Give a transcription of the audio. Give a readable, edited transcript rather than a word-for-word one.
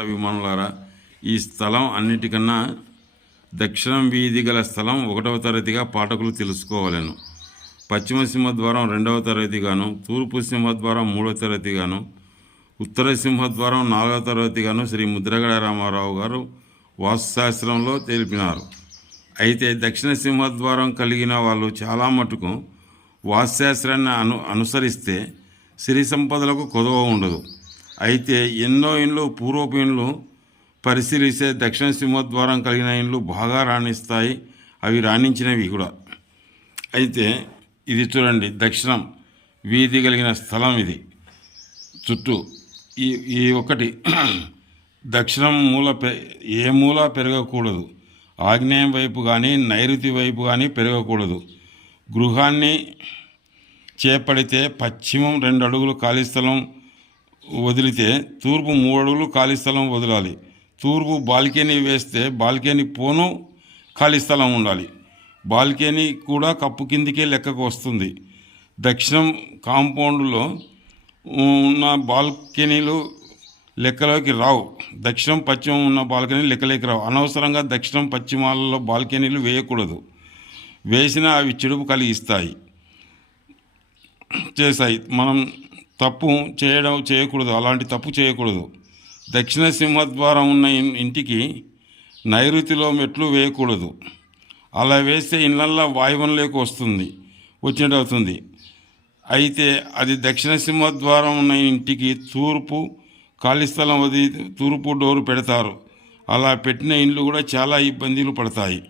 అభిమానులారా, ఈ స్థలం అన్నిటికన్నా దక్షిణం వీధి గల స్థలం 1వ తరగతిగా పాఠకులు తెలుసుకోవాలను. పశ్చిమ సింహద్వారం 2వ తరగతిగాను, తూర్పు సింహద్వారం 3వ తరగతిగాను, ఉత్తర సింహద్వారం 4వ తరగతిగాను శ్రీ ముద్రగడ రామారావు గారు వాస్తుశాస్త్రంలో తెలిపినారు. అయితే దక్షిణ సింహద్వారం కలిగిన వాళ్ళు చాలా మటుకు వాస్తుశాస్త్రాన్ని అనుసరిస్తే సిరి సంపదలకు కొదవ ఉండదు. అయితే ఎన్నో ఇండ్లు పూర్వపు ఇండ్లు పరిశీలిస్తే దక్షిణ సింహద్వారం కలిగిన ఇండ్లు బాగా రాణిస్తాయి. అవి రాణించినవి కూడా. అయితే ఇది చూడండి, దక్షిణం వీధి కలిగిన స్థలం ఇది. చుట్టూ ఈ ఒకటి దక్షిణం ఏ మూల పెరగకూడదు. ఆగ్నేయం వైపు కానీ నైరుతి వైపు కానీ పెరగకూడదు. గృహాన్ని చేపడితే పశ్చిమం 2 అడుగులు ఖాళీ స్థలం వదిలితే తూర్పు 3 అడుగులు ఖాళీ స్థలం వదలాలి. తూర్పు బాల్కనీ వేస్తే బాల్కనీ పోను ఖాళీ స్థలం ఉండాలి. బాల్కనీ కూడా కప్పు కిందికే లెక్కకు వస్తుంది. దక్షిణం కాంపౌండ్లో ఉన్న బాల్కనీలు లెక్కలోకి రావు. దక్షిణం పశ్చిమం ఉన్న బాల్కనీలు లెక్కలోకి రావు. అనవసరంగా దక్షిణం పశ్చిమాలలో బాల్కనీలు వేయకూడదు. వేసినా అవి చెడుపు కలిగిస్తాయి చేస్తాయి. మనం తప్పు చేయకూడదు. అలాంటి తప్పు చేయకూడదు. దక్షిణ సింహద్వారం ఉన్న ఇంటికి నైరుతిలో మెట్లు వేయకూడదు. అలా వేస్తే ఇళ్ళల్లో వాయువంలోకి వచ్చినట్టు అవుతుంది. అయితే అది దక్షిణ సింహద్వారం ఉన్న ఇంటికి తూర్పు ఖాళీ స్థలం తూర్పు డోరు పెడతారు. అలా పెట్టిన ఇండ్లు కూడా చాలా ఇబ్బందులు పడతాయి.